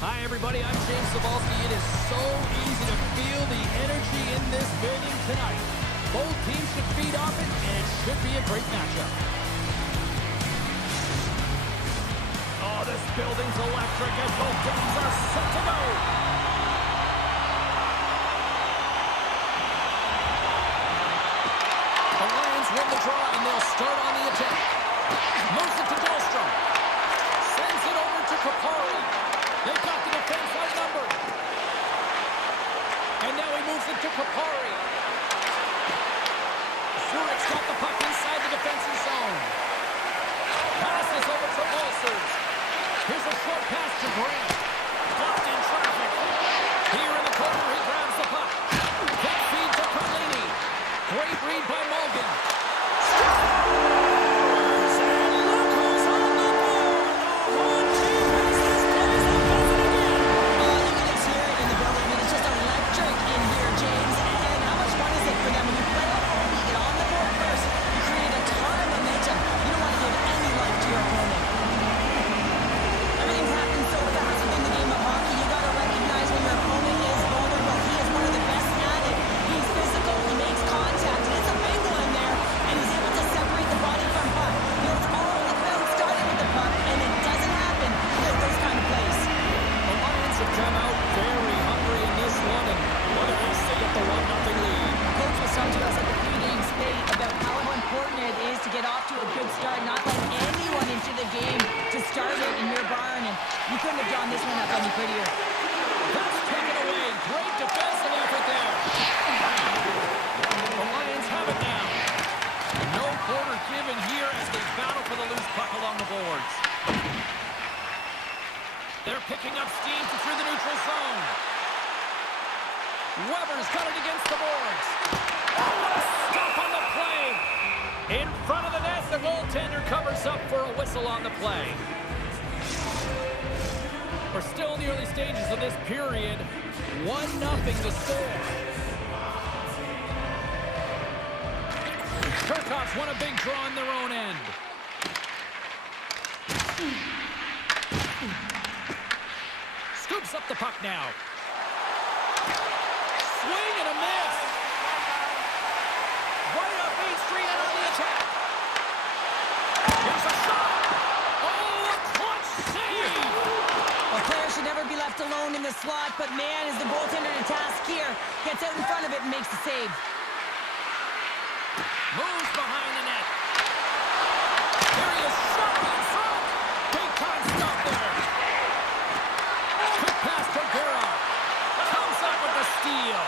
Hi, everybody. I'm James Cebulski. It is so easy to feel the energy in this building tonight. Both teams should feed off it, and it should be a great matchup. Oh, this building's electric as both teams are set to go. The Lions win the draw, and they'll start on the attack. Moves it to Dahlstrom. Sends it over to Kapari. They've got the defense outnumbered. And now he moves it to Kapari. Zurich's got the puck inside the defensive zone. Passes over to Walsers. Here's a short pass to Grant. Blocked in traffic. Here in the corner, he grabs the puck. Quick feed to Carlini. Great read by Morgan. They're picking up steam through the neutral zone. Weber's got it against the boards. Oh, what a stop on the play. In front of the net, the goaltender covers up for a whistle on the play. We're still in the early stages of this period. 1-0 to score. Kirchhoff's won a big draw on their own end. Scoops up the puck now. Swing and a miss. Right up Main Street and on the attack. Here's a shot. Oh, a clutch save. A player should never be left alone in the slot, but man, is the goaltender to task here. Gets out in front of it and makes the save. Moves behind the net. Here he is, shot in front. Big time stop there. Quick pass to Guerra. Comes up with the steal.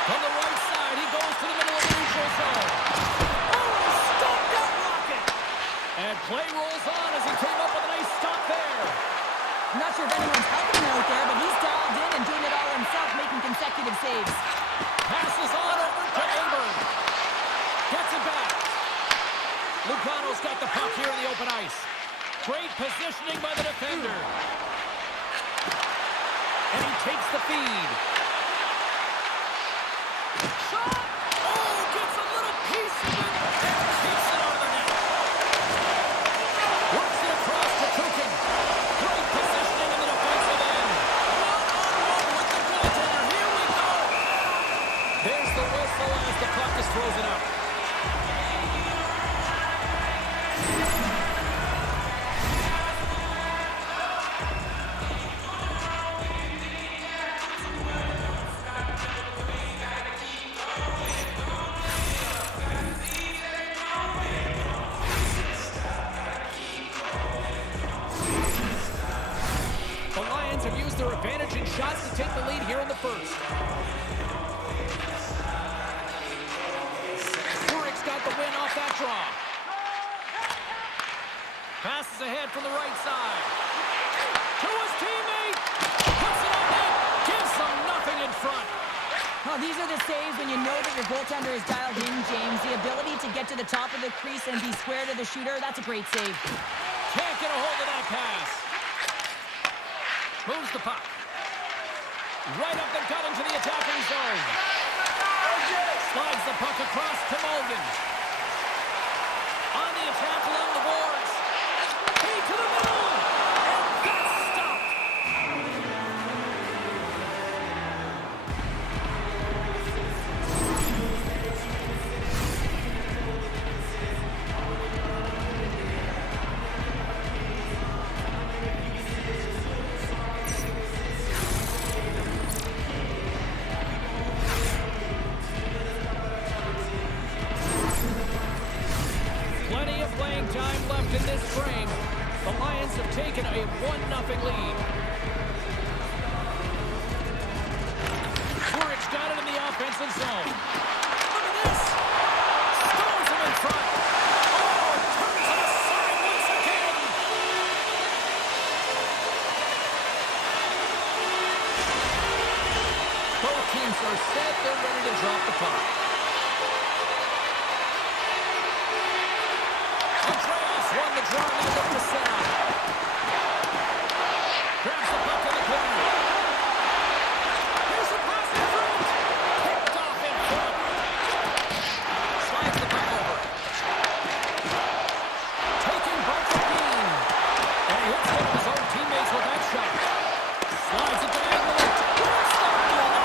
From the right side, he goes to the middle of the neutral zone. Oh, stop that rocket. And play rolls on as he came up with a nice stop there. I'm not sure if anyone's helping him out there, but he's dialed in and doing it all himself, making consecutive saves. Passes on over to Aberg. Gets it back. Lugano's got the puck here in the open ice. Great positioning by the defender. And he takes the feed. Shot! Oh, gets a little piece of it and keeps it out of the net. Works it across to Kukin. Great positioning in the defensive end. One-on-one with the goaltender. Here we go. There's the whistle as the puck is frozen up. The Lions have used their advantage in shots to take the lead here in the first. Zurich's got the win off that draw. Passes ahead from the right side. To his teammate. Puts it on net. Gives them nothing in front. Oh, these are the saves when you know that your goaltender is dialed in, James. The ability to get to the top of the crease and be square to the shooter, that's a great save. Can't get a hold of that pass. Moves the puck. Right up the gut into the attacking zone. Slides the puck across to Morgan. On the attack along the boards. Feed to the middle. The Lions have taken a 1-0 lead. Zurich's got it in the offensive zone. Look at this. Stones him in front. Oh, turns him aside once again. Both teams are set. They're ready to drop the puck. Andreas won the draw and look to set up. Grabs the puck in the corner. Here's a pass in front. Picked off in front. Slides the puck over. Taken by Dean. And he hits one of his own teammates with that shot. Slides it diagonally. Where's the goal?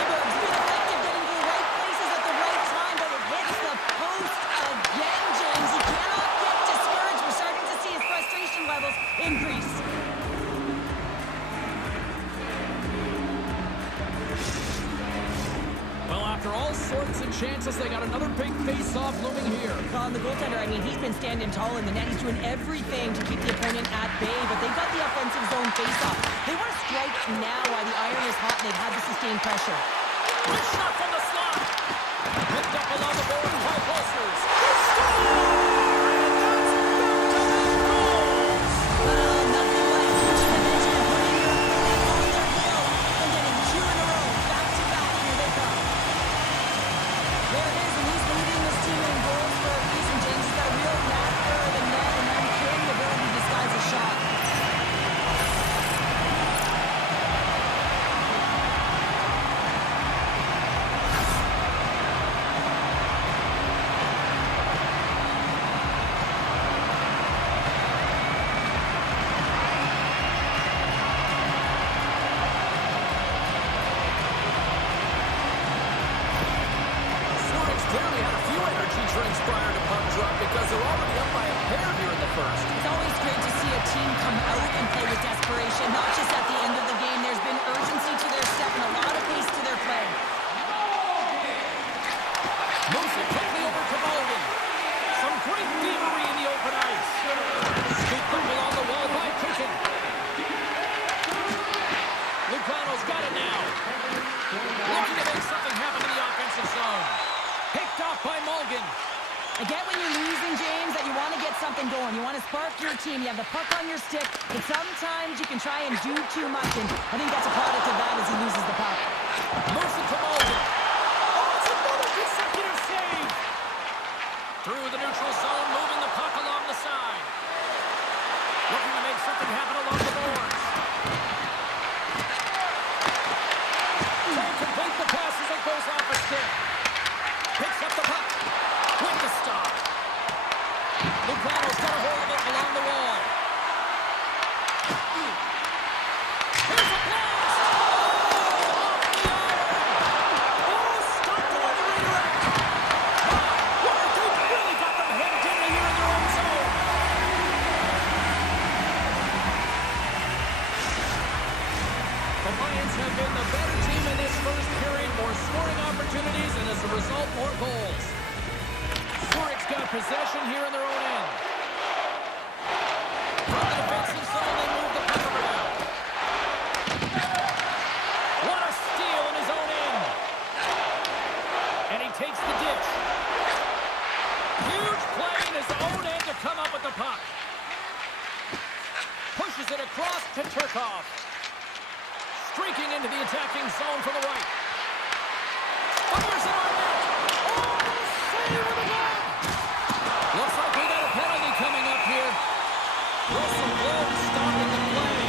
Aberg's been effective getting to the right places at the right time, but it hits the post again, James. He cannot get discouraged. We're starting to see his frustration levels increase. Well, after all sorts of chances, they got another big face-off looming here. On the goaltender, I mean, he's been standing tall in the net. He's doing everything to keep the opponent at bay, but they've got the offensive zone face-off. They want to strike now while the iron is hot and they've had to sustain pressure. Good shot from the slot. Picked up along the board by Pulsers. Well, nothing like pushing the bench and putting your opponent on their heel and getting 2 in a row. Back-to-back, here they come. There it is, and he's leading this team in goals for a reason. James has got a real knack for the net and then carrying the ability to disguise a shot. Zurich's clearly had a few energy drinks prior to puck drop because they're already up by a pair here in the first. It's always great to see a team come out and play with desperation, not just at the end of the game. There's been urgency to their step and a lot of pace to their play. Moves it quickly over to Mulligan. Some great thievery in the open ice. Scooped up along the wall by Kitchen. Lugano's got it now. Looking to make something happen in the offensive zone. Picked off by Mulligan. I get when you're losing, James, that you want to get something going. You want to spark your team. You have the puck on your stick, but sometimes you can try and do too much, and I think that's a product of that as he loses the puck. Moves it to Mulligan. Oh, it's another consecutive save. Through the neutral zone, moving the puck along the side. Looking to make something happen along the boards. Can't complete the pass as it goes off a stick. Picks up the puck. With the stop. Lugano's got a hold of it along the wall. Here's a blast! Oh, off the iron! Oh, stopped it on the redirect! Wow, they've really got them hemmed in here in their own zone. The Lions have been the better team in this first period. More scoring opportunities, and as a result, more goals. Zurich's got possession here in their own end. From the defensive zone, they move the puck around. What a steal in his own end. And he takes the ditch. Huge play in his own end to come up with the puck. Pushes it across to Turkov. Streaking into the attacking zone from the right. Fires it on net. Oh, save with a glove. Looks like we got a penalty coming up here. Russell Bloom stopping the play.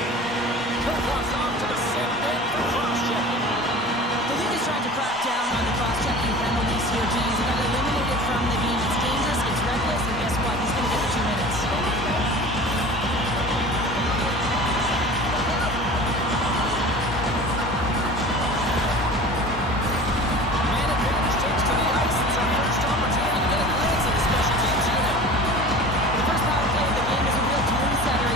Turkov's off to the same net for cross-checking. The league is trying to crack down on the cross-checking penalties here, James. He got eliminated from the game. It's dangerous, it's reckless, and guess what? He's going to get the 2 minutes. Man advantage takes to the ice. It's our first opportunity to get a glance at the special teams unit. The first power play of the game is a real tone setter.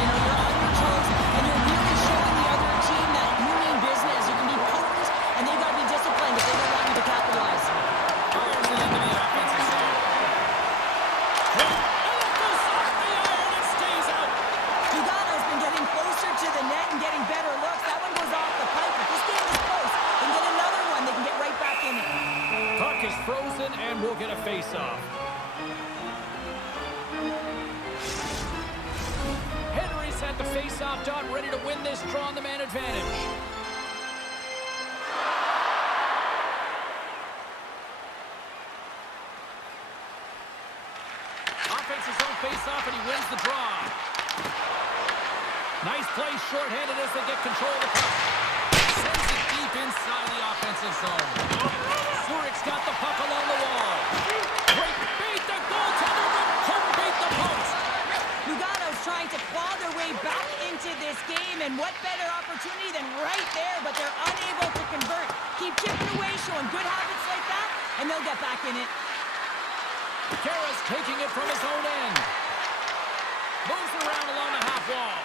faceoff. Henry's at the faceoff dot, ready to win this draw on the man advantage. Offense's own faceoff, and he wins the draw. Nice play, shorthanded as they get control of the puck. Sends it deep inside the offensive zone. Zurich's got the puck along the wall. Great bait, the goaltender, but couldn't beat the post. Lugano's trying to claw their way back into this game, and what better opportunity than right there, but they're unable to convert. Keep chipping away, showing good habits like that, and they'll get back in it. Kara's taking it from his own end. Moves around along the half wall.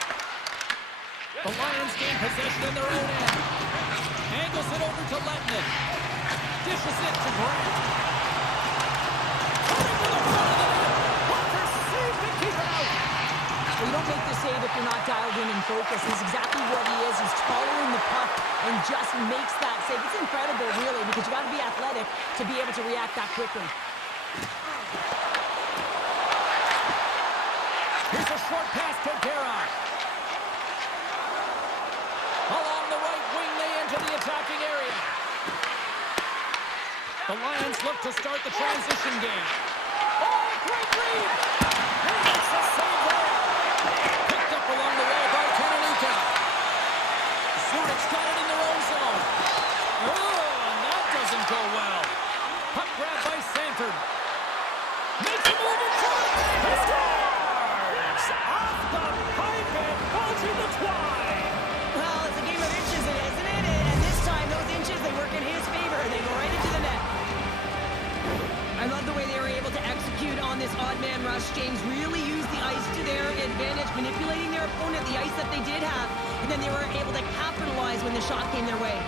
The Lions gain possession in their own end. Angles it over to Lettman. Dishes it to Grant. Coming to the front of the net. Walker saved to keep it out. Well, you don't make the save if you're not dialed in and focused. This is exactly what he is. He's following the puck and just makes that save. It's incredible, really, because you got to be athletic to be able to react that quickly. Here's a short pass to Garrett. Along the right wing, they enter the attacking area. The Lions look to start the transition game. Oh, great lead! He makes a save there. Picked up along the way by Kananika. Zurich's got it in their own zone. Oh, and that doesn't go well. Puck grab by Sanford. Makes a move in front. He scores! Off the pipe and pulls in the twine. Well, it's a game of inches, isn't it? And this time, those inches, they work in his favor. They go right into the net. I love the way they were able to execute on this odd man rush. James really used the ice to their advantage, manipulating their opponent, the ice that they did have, and then they were able to capitalize when the shot came their way.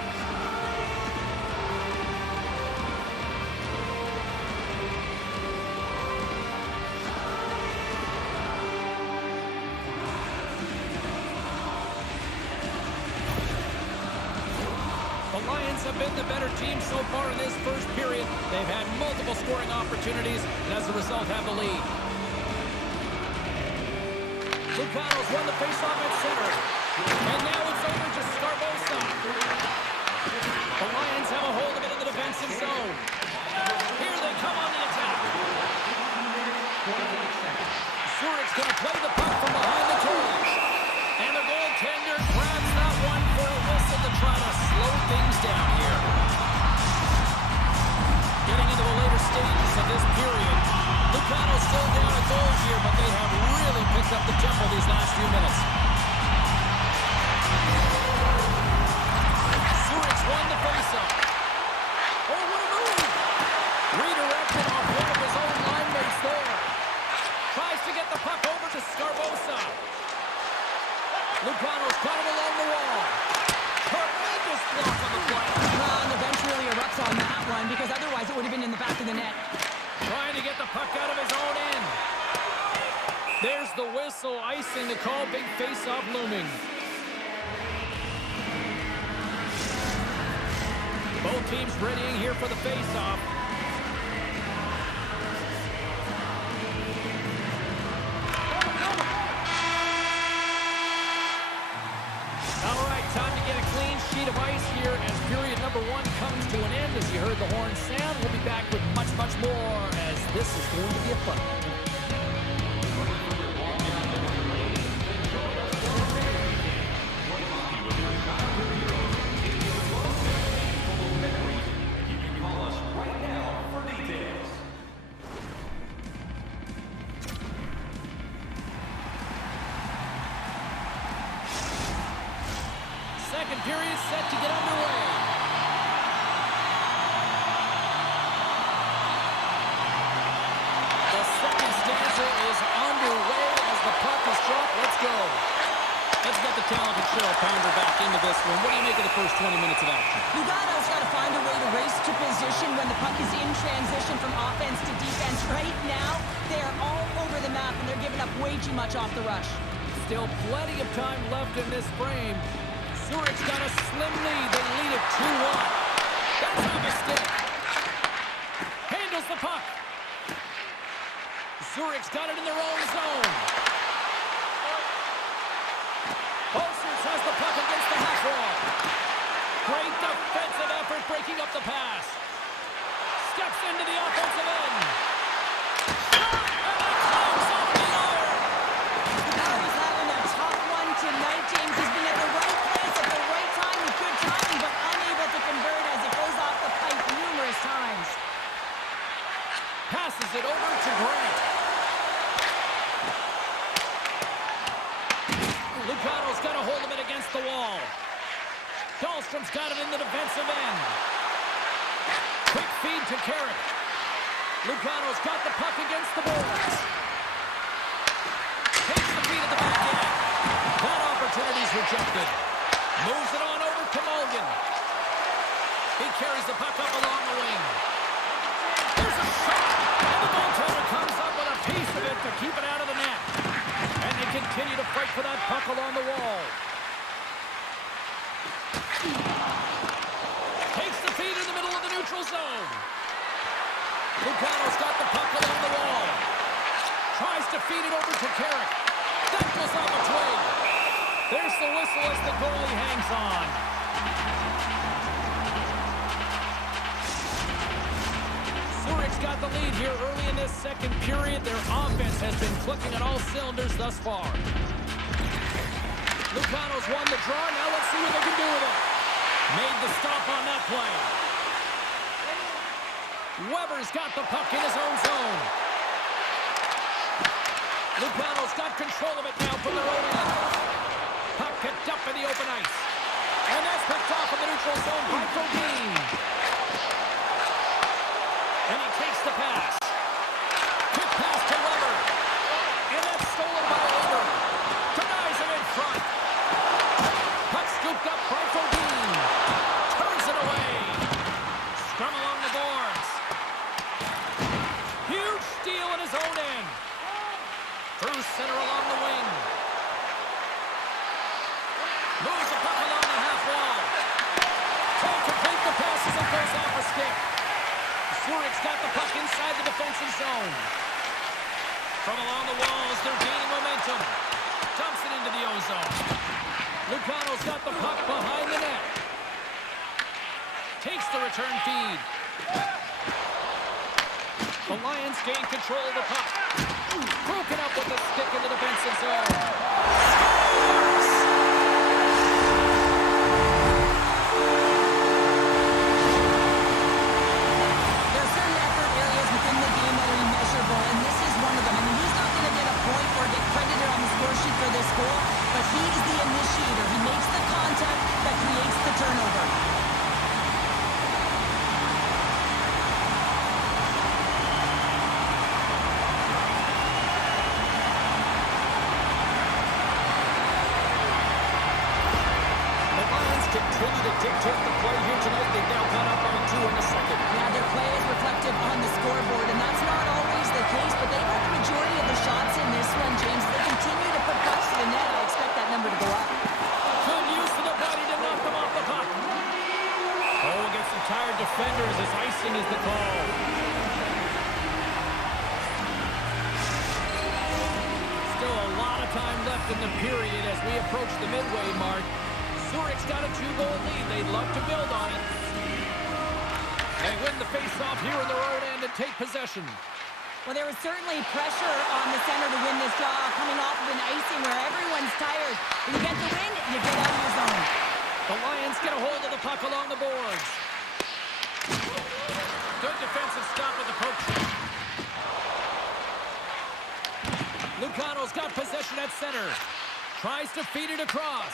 The Lions have been the better team so far in this first period. They've had multiple scoring opportunities, and as a result have the lead. Lugano's won the faceoff at center. And now it's over to Scarbosa. The Lions have a hold of it in the defensive zone. Here they come on the attack. Zurich's going to play the puck from behind the cage. And the goaltender grabs that one for a whistle to try to slow things down here. Getting into the later stages of this period. Lugano's still down a goal here, but they have really picked up the tempo these last few minutes. Zurich's won the faceoff. Oh, what a move! Redirected off one of his own line mates there. Tries to get the puck over to Scarbosa. Lugano's got it along the wall. Tremendous block on the play. Well, and the bench really erupts on that one, because otherwise it would have been in the back of the net. Trying to get the puck out of his own end. There's the whistle, icing the call. Big face-off looming. Both teams readying here for the face-off. All right, time to get a clean sheet of ice here as period number one comes to an end. As you heard the horn sound, we'll be back with much, much more as this is going to be a fun. Second period set to get underway. The second stanza is underway as the puck is dropped. Let's go. Let's get the talented Cheryl Pounder back into this one. What do you make of the first 20 minutes of action? Lugano's got to find a way to race to position when the puck is in transition from offense to defense. Right now, they are all over the map, and they're giving up way too much off the rush. Still plenty of time left in this frame. Zurich's got a slim lead. They lead it 2-1. That's a mistake. Handles the puck. Zurich's got it in their own zone. Olsers has the puck against the half wall. Great defensive effort breaking up the pass. Steps into the offensive end. He's having a tough one tonight, James. He's been at the right place at the right time with good timing, but unable to convert as it goes off the pipe numerous times. Passes it over to Grant. Lugano's got a hold of it against the wall. Dahlstrom's got it in the defensive end. Quick feed to Carrick. Lugano's got the puck against the boards. Takes the feed at the back end. That opportunity's rejected. Moves it on over to Mulligan. He carries the puck up along the wing. There's a shot. And the goaltender comes up with a piece of it to keep it out of the net. And they continue to fight for that puck along the wall. Takes the feed in the middle of the neutral zone. Lugano's got the puck along the wall. Tries to feed it over to Carrick. That goes off a twig. There's the whistle as the goalie hangs on. Zurich's got the lead here early in this second period. Their offense has been clicking on all cylinders thus far. Lugano's won the draw. Now let's see what they can do with it. Made the stop on that play. Weber's got the puck in his own zone. Lugano's got control of it now from their own end. Puck picked up in the open ice. And that's picked off in the neutral zone by Godin. And he takes the pass. Quick pass to Weber. And that's stolen by Weber. Denies it in front. Puck scooped up by Godin. Turns it away. Scrum along the boards. Huge steal in his own end. Through center along the wing. Moves the puck along the half wall. Trying to complete the pass as it goes off a stick. Zurich's got the puck inside the defensive zone. From along the walls, they're gaining momentum. Dumps it into the O-zone. Lugano's got the puck behind the net. Takes the return feed. The Lions gain control of the puck. Broken up with the stick in the defensive zone. Scores! There are certain effort areas within the game that are immeasurable, and this is one of them. I mean, he's not going to get a point or get credited on the score sheet for this goal, but he is the initiator. He makes the contact that creates the turnover. Continue to dictate the play here tonight. They've now got up on 2 in the second. Yeah, their play is reflective on the scoreboard, and that's not always the case, but they got the majority of the shots in this one, James. They continue to put pucks to the net. I expect that number to go up. Good use of the body to knock them off the puck. Oh, against some tired defenders as icing is the call. Still a lot of time left in the period as we approach the midway mark. Zurich's got a 2-goal lead. They'd love to build on it. They win the face-off here in their own end and take possession. Well, there was certainly pressure on the center to win this draw, coming off of an icing where everyone's tired. When you get the win, you get out of your zone. The Lions get a hold of the puck along the boards. Good defensive stop with the poke check. Lugano's got possession at center. Tries to feed it across.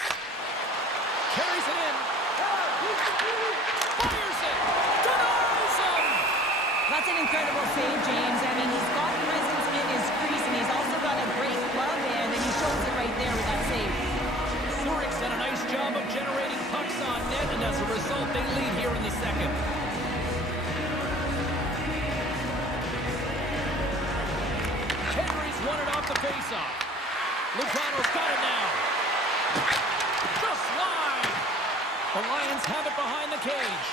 Carries it in. Fires it. Denies him. That's an incredible save, James. I mean, he's got presence in his crease, and he's also got a great glove hand, and he shows it right there with that save. Zurich's done a nice job of generating pucks on net, and as a result, they lead here in the second. Henry's won it off the faceoff. Lugano's got it now. Just wide. The Lions have it behind the cage.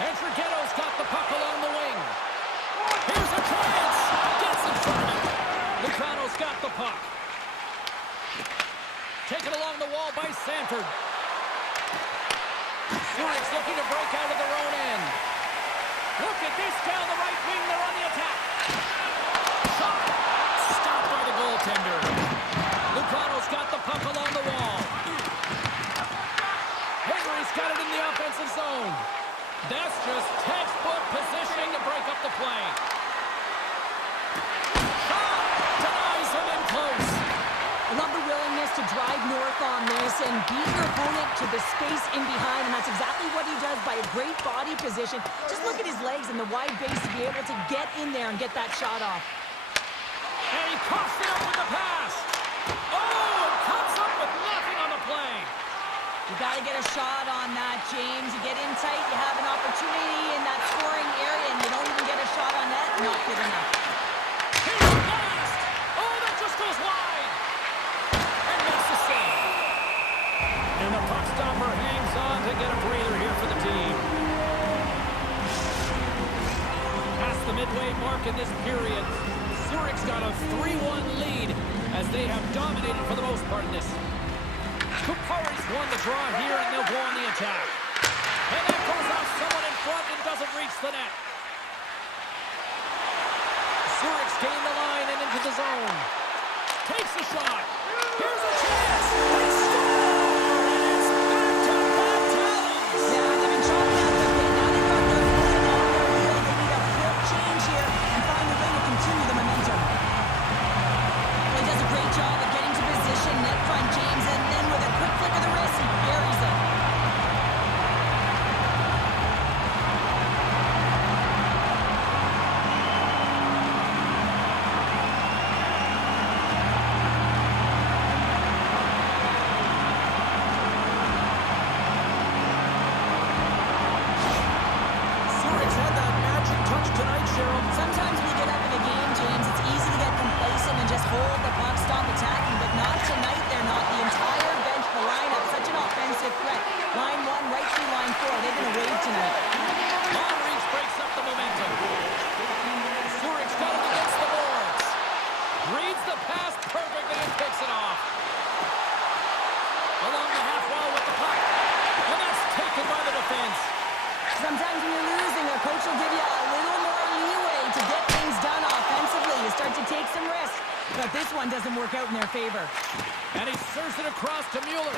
And Trighetto's got the puck along the wing. Here's a chance. Gets Lugano's got the puck. Taken along the wall by Sanford. Zurich's looking to break out of their own end. Look at this down the right wing. They're on the attack. Shot. Stopped by the goaltender. Lugano's got the puck along the wall. Henry's got it in the offensive zone. That's just textbook positioning to break up the play. Shot. Denies him in close. I love the willingness to drive north on this and beat your opponent to the space in behind, and that's exactly what he does by a great body position. Just look at his legs and the wide base to be able to get in there and get that shot off. And he coughs it up with the pass. Oh, and comes up with nothing on the play. You got to get a shot on that, James. You get in tight, you have an opportunity in that scoring area, and you don't even get a shot on that. Not good enough. Here's the blast. Oh, that just goes wide. And the puck stopper hangs on to get a breather here for the team. Past the midway mark in this period, Zurich's got a 3-1 lead as they have dominated for the most part in this. Kupari's won the draw here, and they'll go on the attack. And that goes off someone in front and doesn't reach the net. Zurich's gained the line and into the zone. Takes a shot. Here's a chance. They score! And it's back to back talents. Yeah, they've been chopping out their bit. Now they've got their foot on their heels. They need a quick change here and find a way to continue the momentum. Well, he does a great job of getting to position, net front, James, and then with a quick flick of the wrist, he buries it. Sometimes when you get up in a game, James, it's easy to get complacent and just hold the puck, stop attacking, but not tonight. They're not. The entire bench, the lineup, such an offensive threat. Line 1 right through line 4. They've been a wave tonight. Long reach breaks up the momentum. Zurich's got it against the boards. Reads the pass perfectly and picks it off. Along the half wall with the puck. And that's taken by the defense. Sometimes when you're losing, a coach will give you a little more leeway to get things done offensively. You start to take some risks, but this one doesn't work out in their favor. And he serves it across to Mueller.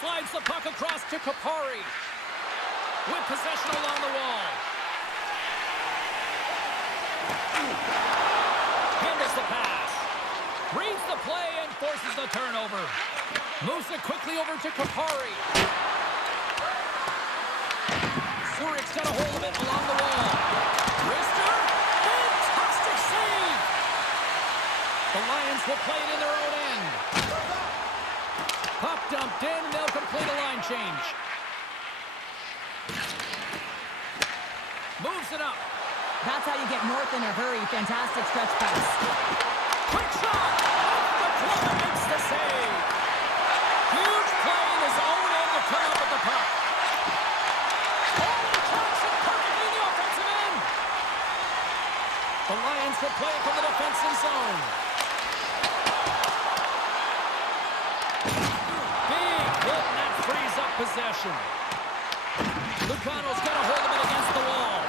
Slides the puck across to Kupari. With possession along the wall. Handles the pass. Reads the play and forces the turnover. Moves it quickly over to Kupari. Zurich's got a hold of it along the wall. Wrister. Fantastic save. The Lions will play it in their own end. Puck dumped in. They'll complete a line change. Moves it up. That's how you get north in a hurry. Fantastic stretch pass. Quick shot. The glove makes the save. Huge play in his own end to come up with the puck. The Lions will play it from the defensive zone. Big hit, and that frees up possession. Lugano's got a hold of it against the wall.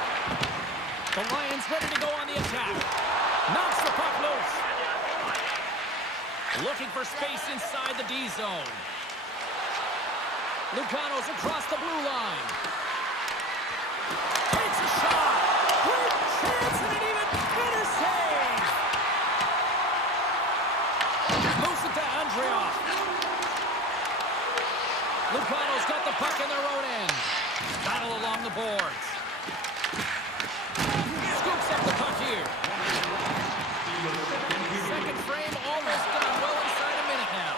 The Lions ready to go on the attack. Knocks the puck loose. Looking for space inside the D zone. Lugano's across the blue line. Takes a shot. Great chance and an even better save. Moves it to Andreoff. Lugano's got the puck in their own end. Battle along the boards. Scoops up the puck here. Second frame almost done. Well inside a minute now.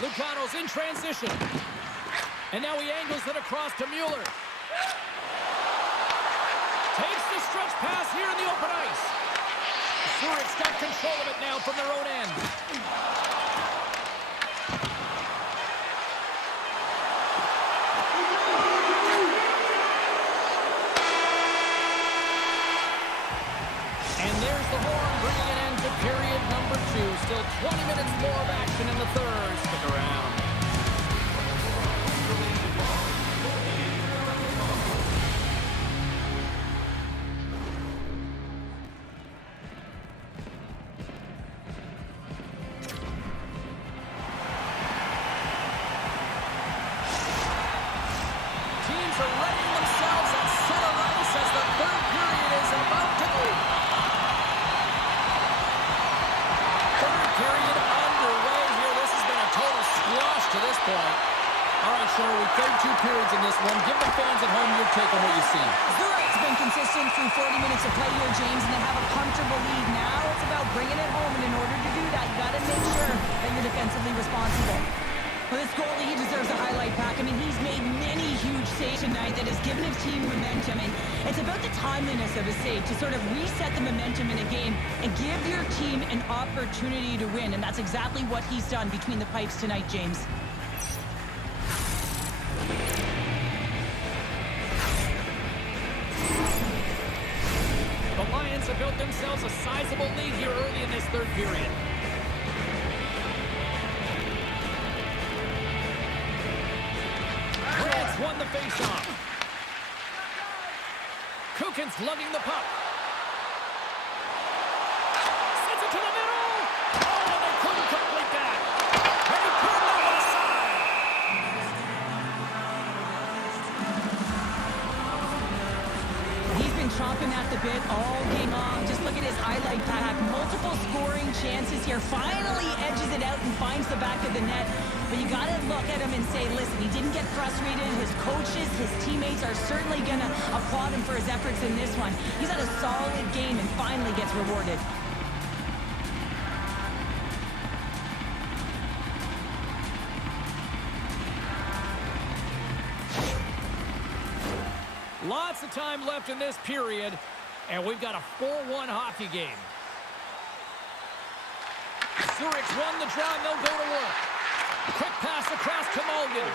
Lugano's in transition. And now he angles it across to Mueller. Takes the stretch pass here in the open ice. Zurich's got control of it now from their own end. number 2. Still 20 minutes more of action in the third. Stick around. Teams are readying themselves at center ice as the third period is about to begin. Third period underway here. This has been a total squash to this point. All right, Sherry, we played 2 periods in this one. Give the fans at home your take on what you've seen. Zurich's been consistent through 40 minutes of play here, James, and they have a comfortable lead. Now it's about bringing it home, and in order to do that, you got to make sure that you're defensively responsible. Well, this goalie, he deserves a highlight pack. I mean, he's made many huge saves tonight that has given his team momentum, and it's about the timeliness of his save to sort of reset the momentum in a game and give your team an opportunity to win, and that's exactly what he's done between the pipes tonight, James. The Lions have built themselves a sizable lead here early in this third period. Grant's won the faceoff. Kukin's lugging the puck. Sends it to the middle. Oh, and they couldn't complete that. And he turned over the side. He's been chomping at the bit all game long. Just look at his highlight pack. Multiple scoring chances here. Finally edges it out and finds the back of the net. But you got to look at him and say, listen, he didn't get frustrated. His coaches, his teammates are certainly going to applaud him for his efforts in this one. He's had a solid game and finally gets rewarded. Lots of time left in this period, and we've got a 4-1 hockey game. Zurich's won the draw, and they'll go to work. Quick pass across to Mulligan.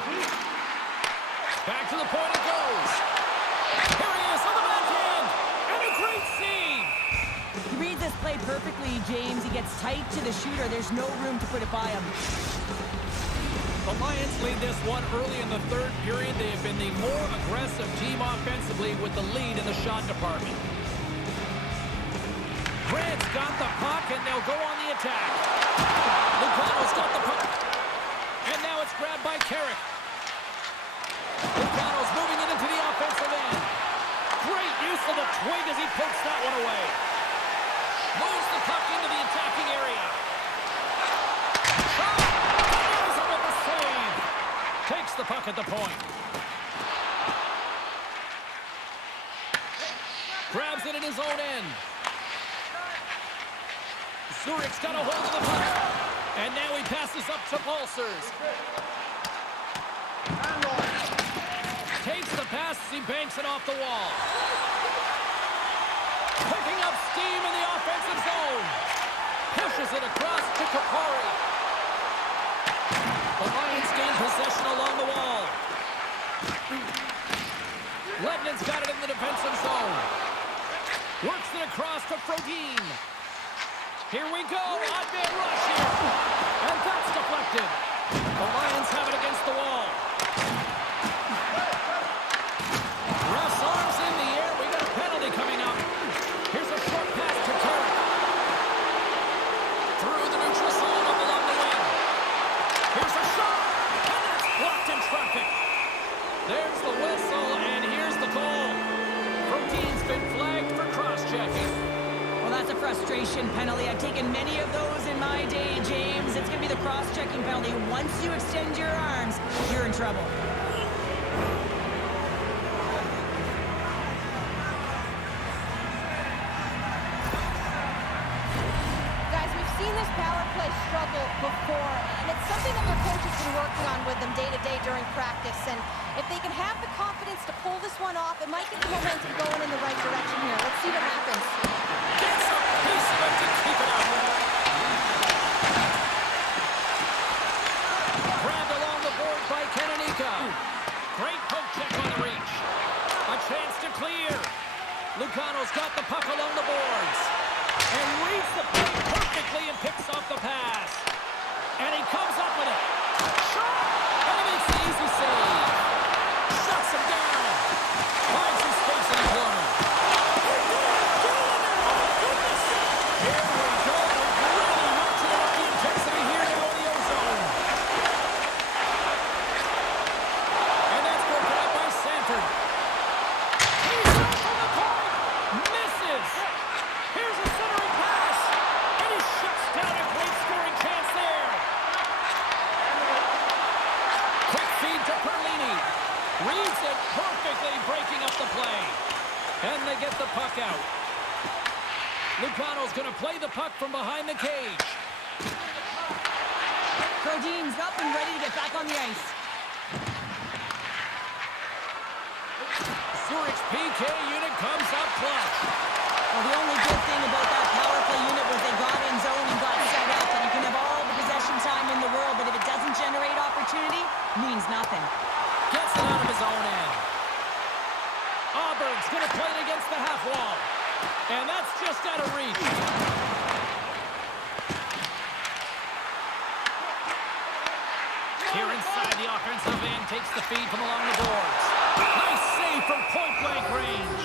Back to the point it goes. Here he is on the backhand, and a great save. He reads this play perfectly, James. He gets tight to the shooter. There's no room to put it by him. The Lions lead this one early in the third period. They have been the more aggressive team offensively with the lead in the shot department. Grant's got the puck, and they'll go on the attack. Lugano's got the puck. And now it's grabbed by Carrick. Lugano's moving it into the offensive end. Great use of the twig as he pokes that one away. Moves the puck into the attacking area. Takes the puck at the point. Grabs it in his own end. Zurich's got a hold of the puck. And now he passes up to Pulsers. Takes the pass as he banks it off the wall. Picking up steam in the offensive zone. Pushes it across to Kapari. The Lions gain possession along the wall. Ledman's got it in the defensive zone. Works it across to Frodin. Here we go. Odd man rush here. And that's deflected. The Lions have it against the wall. Ref's arms in the air. We got a penalty coming up. Here's a short pass to Carrick. Through the neutral zone up along the wing. Here's a shot, and it's blocked in traffic. There's the whistle, and here's the call. Protein's been flagged for cross-checking. Well, that's a frustration penalty. I've taken many of those in my day, James. It's going to be the cross-checking penalty. Once you extend your arms, you're in trouble. Seen this power play struggle before, and it's something that their coach has been working on with them day to day during practice. And if they can have the confidence to pull this one off, it might get the momentum going in the right direction here. Let's see what happens. Gets a piece of it to keep it up. Grabbed along the board by Kananika. Great poke check on the reach. A chance to clear. Lugano's got the puck along the boards. And reads the play perfectly and picks off from behind the cage. Grodin's up and ready to get back on the ice. Zurich's PK unit comes up clutch. Well, the only good thing about that power play unit was they got in zone and got set up. And you can have all the possession time in the world, but if it doesn't generate opportunity, it means nothing. Gets it out of his own end. Auburn's going to play it against the half wall. And that's just out of reach. Here inside the offensive end, takes the feed from along the boards. Nice save from point-blank range.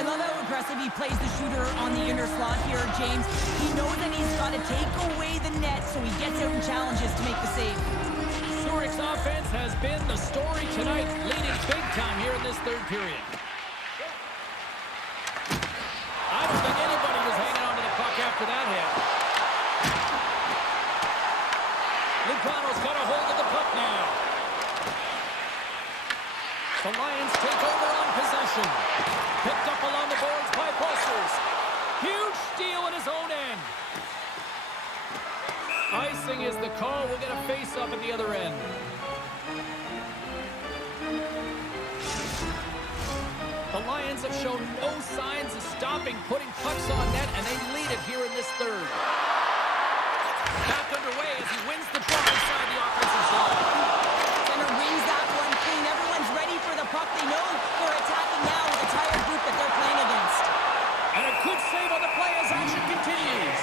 I love how aggressive he plays the shooter on the inner slot here, James. He knows that he's got to take away the net, so he gets out and challenges to make the save. Zurich's offense has been the story tonight, leading big time here in this third period. I don't think anybody was hanging on to the puck after that hit. Lugano's got a hold of the puck now. The Lions take over on possession. Picked up along the boards by Bussers. Huge steal in his own end. Icing is the call. We'll get a face-off at the other end. The Lions have shown no signs of stopping putting pucks on net, and they lead it here in this third. Back underway as he wins the draw inside the offensive zone. Center wins that one clean. Everyone's ready for the puck. They know they're attacking now with a tired group that they're playing against. And a good save on the play as action continues.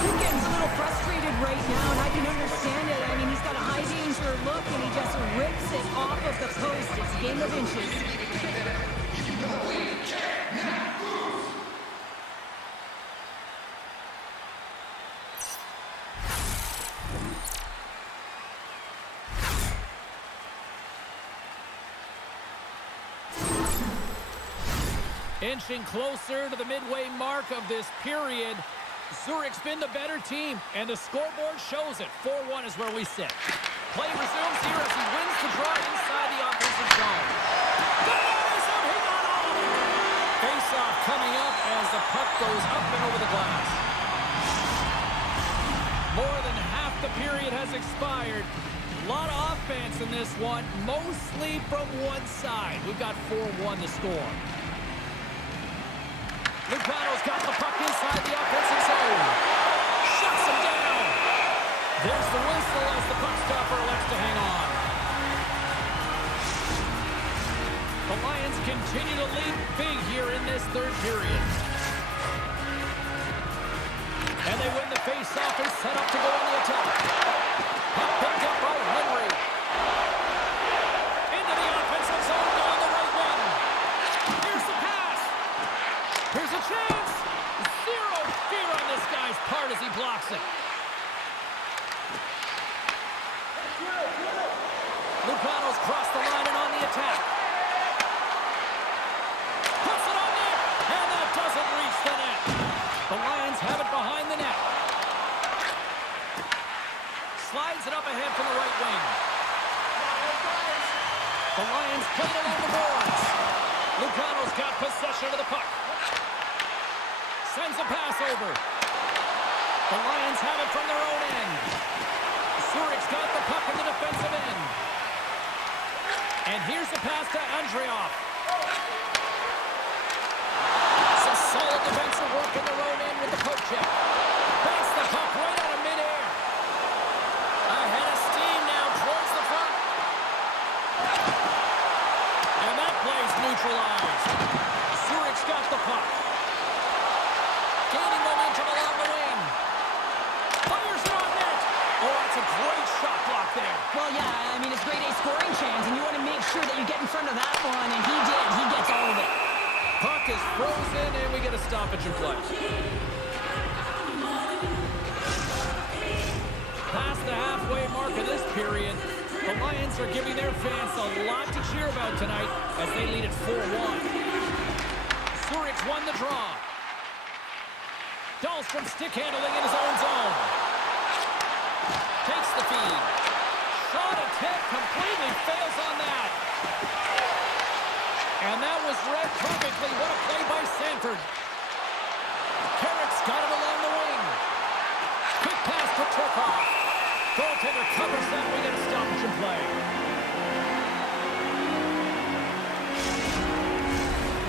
Lugan's a little frustrated right now, and I can understand it. I mean, he's got a high danger look, and he just rips it off of the post. It's a game of inches. Inching closer to the midway mark of this period. Zurich's been the better team, and the scoreboard shows it. 4-1 is where we sit. Play resumes here as he wins the draw inside the offensive zone. He got all of it! Face-off coming up as the puck goes up and over the glass. More than half the period has expired. A lot of offense in this one, mostly from one side. We've got 4-1 to score. Lugano's got the puck inside the offensive zone. Shuts him down. There's the whistle as the puck stopper elects to hang on. The Lions continue to lead big here in this third period. And they win the face-off and set up to go on the attack. Puck picked up by Henry. Into the offensive zone down the right wing. Here's the pass. Here's a chance. Zero fear on this guy's part as he blocks it. Lugano's crossed the line and on the attack. Puts it on net, and that doesn't reach the net. The Lions have it behind the net. Slides it up ahead from the right wing. The Lions play it along the boards. Lugano's got possession of the puck. Sends a pass over. The Lions have it from their own end. Zurich's got the puck in the defensive end. And here's the pass to Andreoff. Some solid defensive work in their own end with the poke check. Banks the puck right out of midair. Ahead of steam now towards the front. And that play's neutralized. Zurich's got the puck. Gaining momentum along the wing. Fires it on net. Oh, that's a great shot block there. Well, yeah, I mean, it's grade A scoring chance, and you want to make sure that you get in front of that one, and he did. He gets all of it. Puck is frozen, and we get a stoppage in play. Past the halfway mark of this period, the Lions are giving their fans a lot to cheer about tonight as they lead at 4-1. Zurich won the draw. Dahlstrom stick handling in his own zone. Takes the feed. Shot attempt completely fails on that. And that was read perfectly. What a play by Sanford. Carrick's got it along the wing. Quick pass to Turcotte. Goaltender covers that. We get a stoppage in play.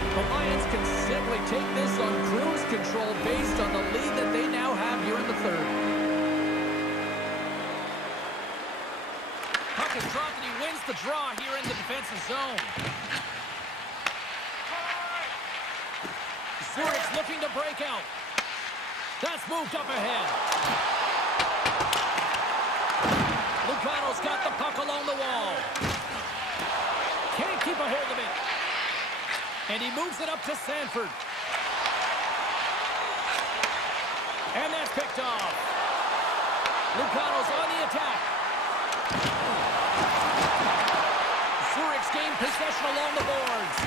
The Lions can simply take this on cruise control based on the lead that they now have here in the third. Puck is dropped and he wins the draw here in the defensive zone. Zurich's looking to break out. That's moved up ahead. Lugano's got the puck along the wall. Can't keep a hold of it. And he moves it up to Sanford. And that's picked off. Lugano's on the attack. Zurich's gained possession along the boards.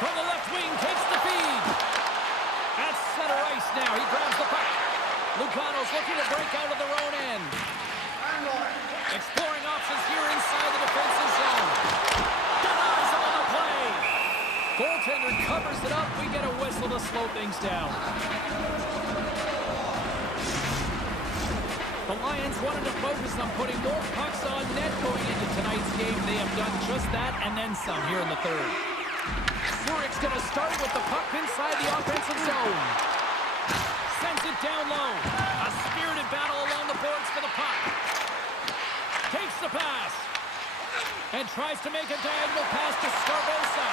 From the left wing, takes the feed. At center ice now. He grabs the puck. Lugano's looking to break out of their own end. Exploring options here inside the defensive zone. Denies on the play. Goaltender covers it up. We get a whistle to slow things down. The Lions wanted to focus on putting more pucks on net going into tonight's game. They have done just that and then some here in the third. Zurich's going to start with the puck inside the offensive zone. Sends it down low. A spirited battle along the boards for the puck. Takes the pass. And tries to make a diagonal pass to Scarbosa.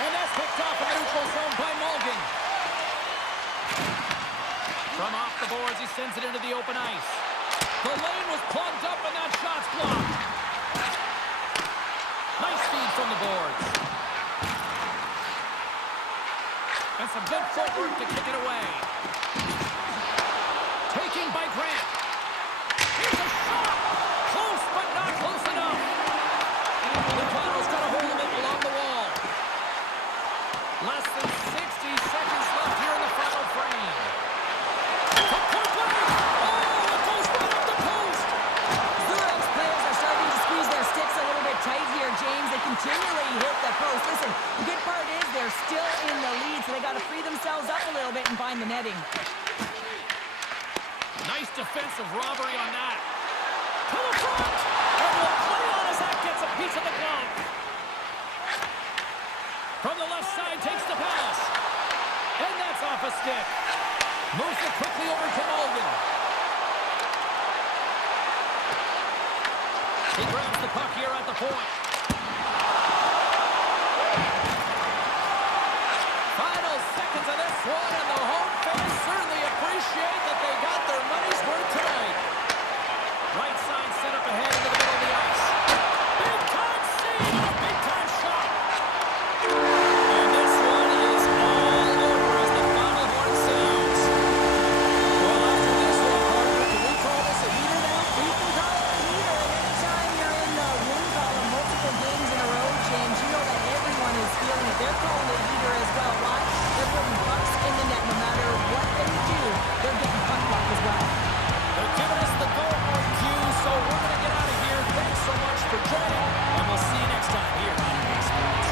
And that's picked off in the neutral zone by Malgin. From off the boards, he sends it into the open ice. The lane was plugged up and that shot's blocked. Nice feed from the boards. And some good footwork to kick it away. Taking by Grant. Here's a shot. Close, but not close enough. Lugano's got a hold of it along the wall. Less than 60 seconds left here in the final frame. From point blank. Oh, it goes right up the post. Zurich's players are starting to squeeze their sticks a little bit tight here, James. They continually hit the post. Listen, the good part is they're still in the lead, so they got to free themselves up a little bit and find the netting. Nice defensive robbery on that. To the front. And will play on as that gets a piece of the glove. From the left side, takes the pass. And that's off a stick. Moves it quickly over to Malgin. He grabs the puck here at the point. Final seconds of this one, and the home fans certainly appreciate that they got their money's worth tonight. Right side set up ahead into the middle of the ice. Big time save and a big time shot. And this one is all over as the final horn sounds. Well, after this one, partner, can we call this a heater now? We can call it a heater, and anytime you're in the win column multiple games in a row, James, you know that everyone is feeling it. They're calling it a heater as well. Why? They're putting pucks in the net no matter what they do. They're getting puck luck as well. They're giving us the go-home cue, so we're going to get out of here. Thanks so much for joining, and we'll see you next time here on NBA Sports.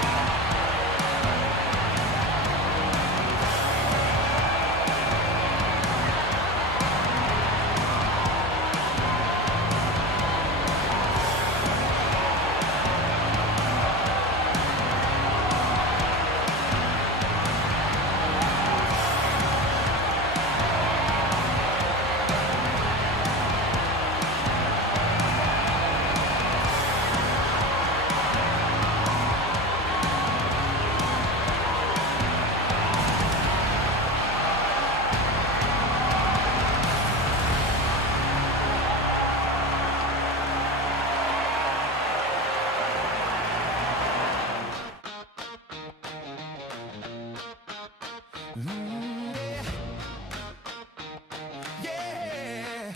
Yeah.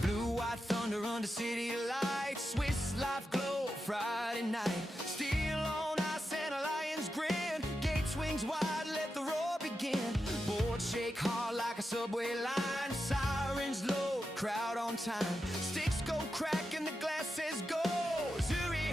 Blue, white thunder under city lights. Swiss life glow Friday night. Steel on ice and a lion's grin. Gate swings wide, let the roar begin. Boards shake hard like a subway line. Sirens low, crowd on time. Sticks go crack and the glass says go. Zurich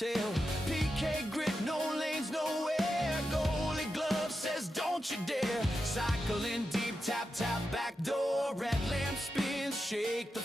tail. PK grit, no lanes, nowhere. Goalie glove says don't you dare. Cycling deep, tap, tap, back door. Red lamp spins, shake the